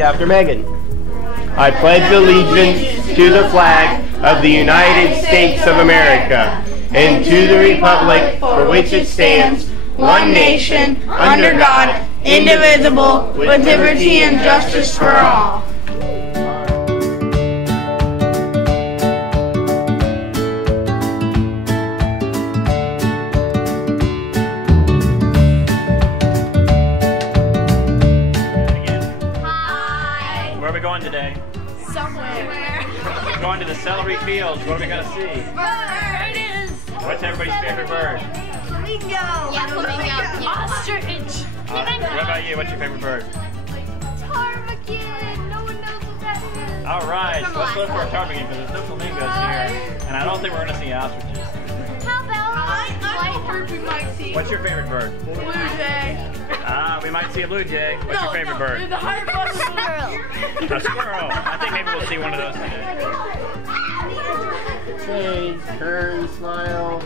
named after Megan. I pledge allegiance to the flag of the United States of America and to the republic for which it stands, one nation, under God, indivisible, with liberty and justice for all. Today? Somewhere. We're going to the Celery Fields. What are we going to see? Birds. What's everybody's favorite bird? Flamingo. Yeah, flamingo. Ostrich. What about you? What's your favorite bird? Ptarmigan. No one knows what that is. All right, so let's look for a ptarmigan because there's no flamingos here, and I don't think we're going to see ostriches. How about I heard we might see. What's your favorite bird? Blue jay. Ah, we might see a blue jay. What's your favorite bird? The squirrel. A squirrel. I think maybe we'll see one of those today. Change, turn, smile,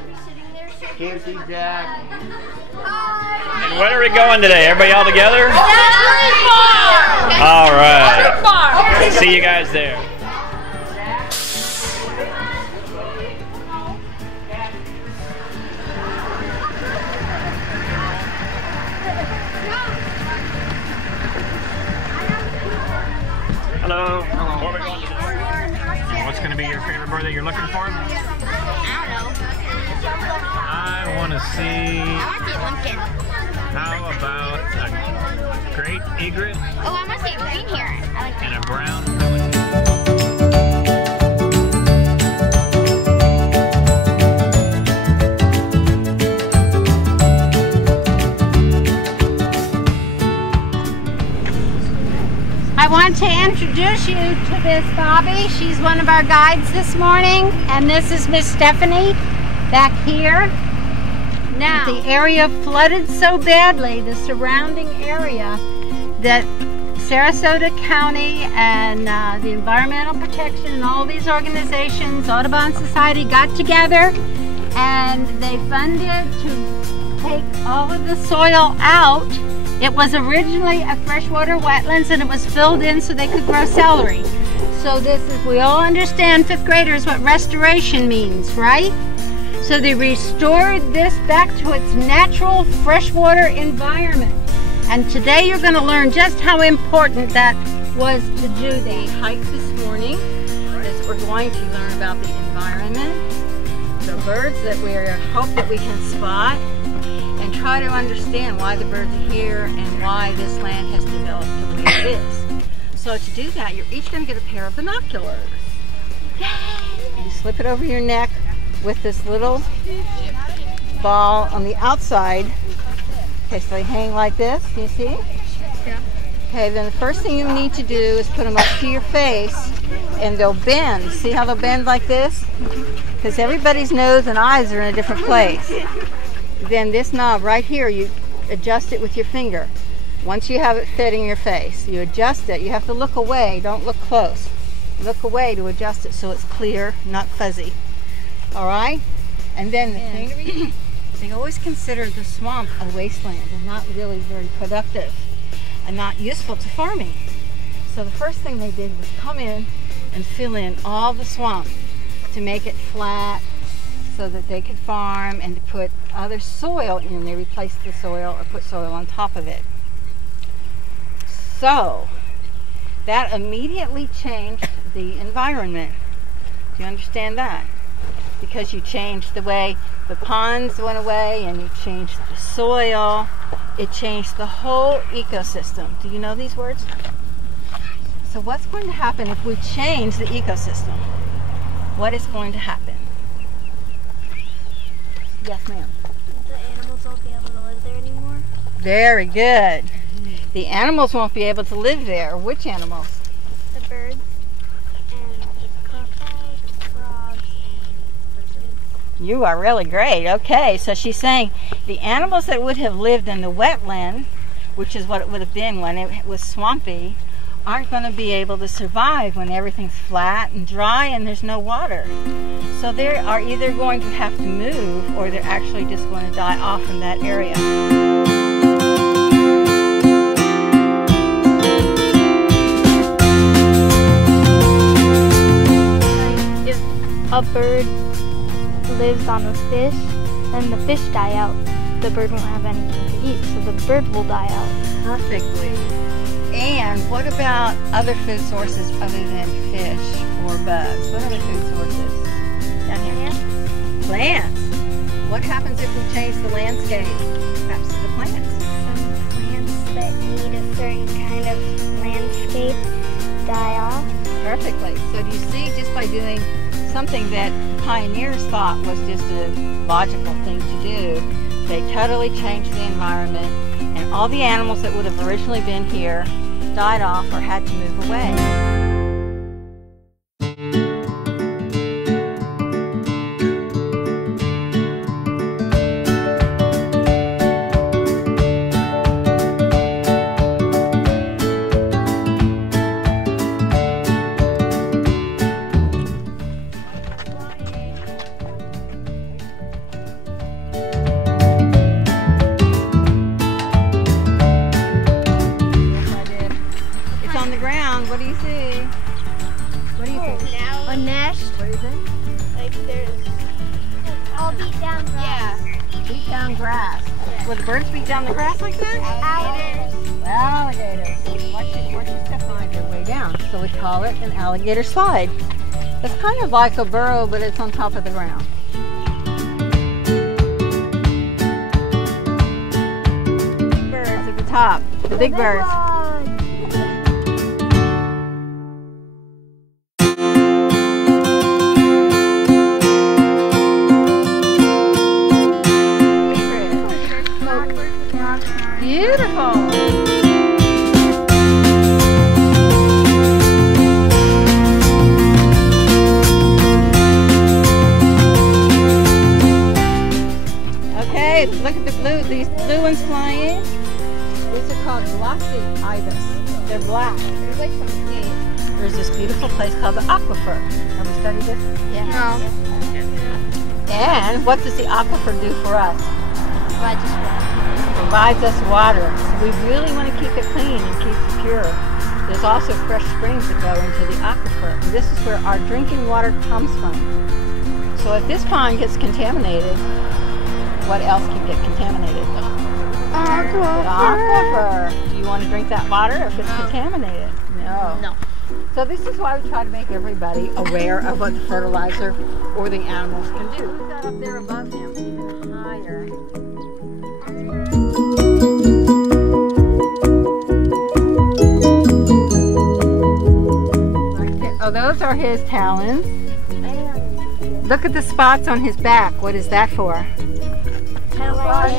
can't see Jack. And when are we going today? Everybody all together? All right. See you guys there. Hello. Where are we going today? What's going to be your favorite bird that you're looking for? I don't know. I want to see. I want to see a lumpkin. How about a great egret? Oh, I want to see a green heron. I like And a brown. I want to introduce you to Miss Bobby. She's one of our guides this morning, and this is Miss Stephanie back here. Now, the area flooded so badly, the surrounding area, that Sarasota County and the Environmental Protection and all these organizations, Audubon Society, got together and they funded to take all of the soil out. It was originally a freshwater wetlands and it was filled in so they could grow celery. So this is, we all understand, fifth graders, what restoration means, right? So they restored this back to its natural freshwater environment. And today you're going to learn just how important that was to do. They hiked this morning as we're going to learn about the environment, the birds that we hope that we can spot, and try to understand why the birds are here and why this land has developed the way it is. So to do that, you're each going to get a pair of binoculars. Yay! You slip it over your neck with this little ball on the outside. Okay, so they hang like this, can you see? Yeah. Okay, then the first thing you need to do is put them up to your face and they'll bend. See how they'll bend like this? Because everybody's nose and eyes are in a different place. Then this knob right here, you adjust it with your finger. Once you have it fitting your face, you adjust it. You have to look away, don't look close. Look away to adjust it so it's clear, not fuzzy. All right? And then the thing, they always consider the swamp a wasteland and not really very productive and not useful to farming. So the first thing they did was come in and fill in all the swamp to make it flat so that they could farm and to put other soil in. They replaced the soil or put soil on top of it. So that immediately changed the environment. Do you understand that? Because you changed the way the ponds went away and you changed the soil. It changed the whole ecosystem. Do you know these words? So what's going to happen if we change the ecosystem? What is going to happen? Yes, ma'am. The animals won't be able to live there anymore? Very good. The animals won't be able to live there. Which animals? The birds and the crocodiles and the frogs and lizards. You are really great. Okay, so she's saying the animals that would have lived in the wetland, which is what it would have been when it was swampy, aren't going to be able to survive when everything's flat and dry and there's no water. So they are either going to have to move or they're actually just going to die off in that area. a bird lives on a fish and the fish die out, the bird won't have anything to eat, so the bird will die out. Perfectly. And what about other food sources other than fish or bugs? What other food sources? Down here? Plants. What happens if we change the landscape? Perhaps the plants. Some plants that need a certain kind of landscape die off. Perfectly. So do you see, just by doing something that pioneers thought was just a logical thing to do, they totally changed the environment, and all the animals that would have originally been here died off or had to move away. What do you see? What do you think? A nest. What do you think? Like there's all beat down grass. Yeah. Beat down grass. Yeah. Would the birds beat down the grass like that? Alligators. Alligators. Watch your step on your way down. So we call it an alligator slide. It's kind of like a burrow, but it's on top of the ground. Birds at the top. The big birds. Beautiful. Okay, look at these blue ones flying. These are called glossy ibis. They're black. They're like some skin. There's this beautiful place called the aquifer. Have we studied this? Yeah. No. And what does the aquifer do for us? Provides us water. So we really want to keep it clean and keep it pure. There's also fresh springs that go into the aquifer. And this is where our drinking water comes from. So if this pond gets contaminated, what else can get contaminated? Aquifer. Do you want to drink that water if it's contaminated? No. No. So this is why we try to make everybody aware of what the fertilizer or the animals can do. Put that up there above him, even higher. Oh, those are his talons. Look at the spots on his back. What is that for? Camouflage.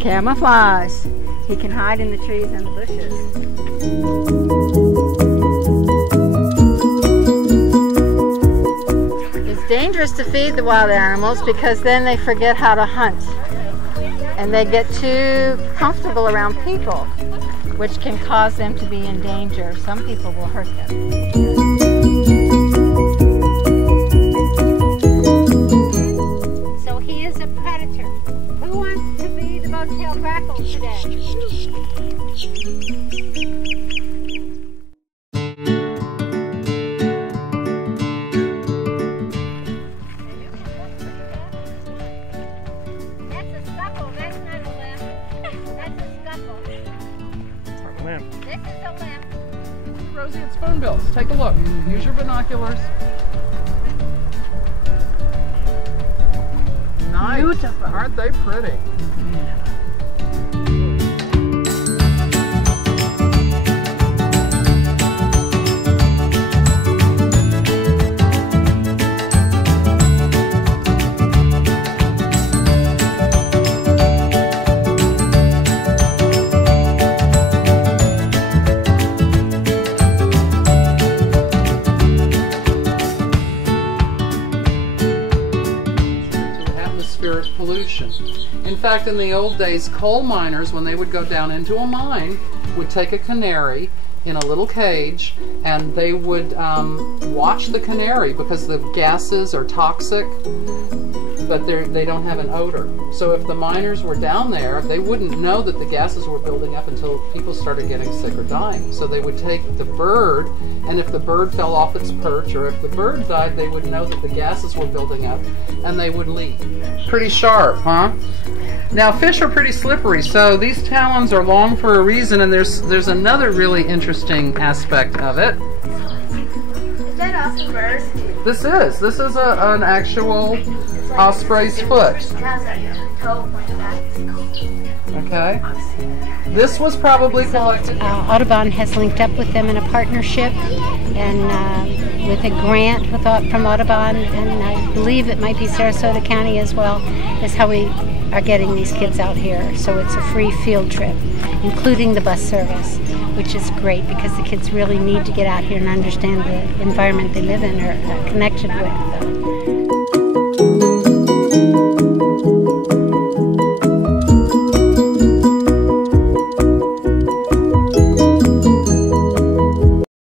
Camouflage. He can hide in the trees and the bushes. It's dangerous to feed the wild animals because then they forget how to hunt. And they get too comfortable around people, which can cause them to be in danger. Some people will hurt them. So he is a predator. Who wants to be the bobtail grackle today? Roseate spoonbills. Take a look. Use your binoculars. Nice. Beautiful. Aren't they pretty? Pollution. In fact, in the old days, coal miners, when they would go down into a mine, would take a canary in a little cage, and they would watch the canary because the gases are toxic, but they don't have an odor. So if the miners were down there, they wouldn't know that the gases were building up until people started getting sick or dying. So they would take the bird, and if the bird fell off its perch or if the bird died, they would know that the gases were building up and they would leave. Pretty sharp, huh? Now fish are pretty slippery, so these talons are long for a reason, and there's another really interesting aspect of it. Is that also birds? This is an actual osprey's foot. It has a toe like that. Okay. This was probably collected. Audubon has linked up with them in a partnership, and with a grant from Audubon, and I believe it might be Sarasota County as well, is how we are getting these kids out here. So it's a free field trip, including the bus service, which is great because the kids really need to get out here and understand the environment they live in or are connected with.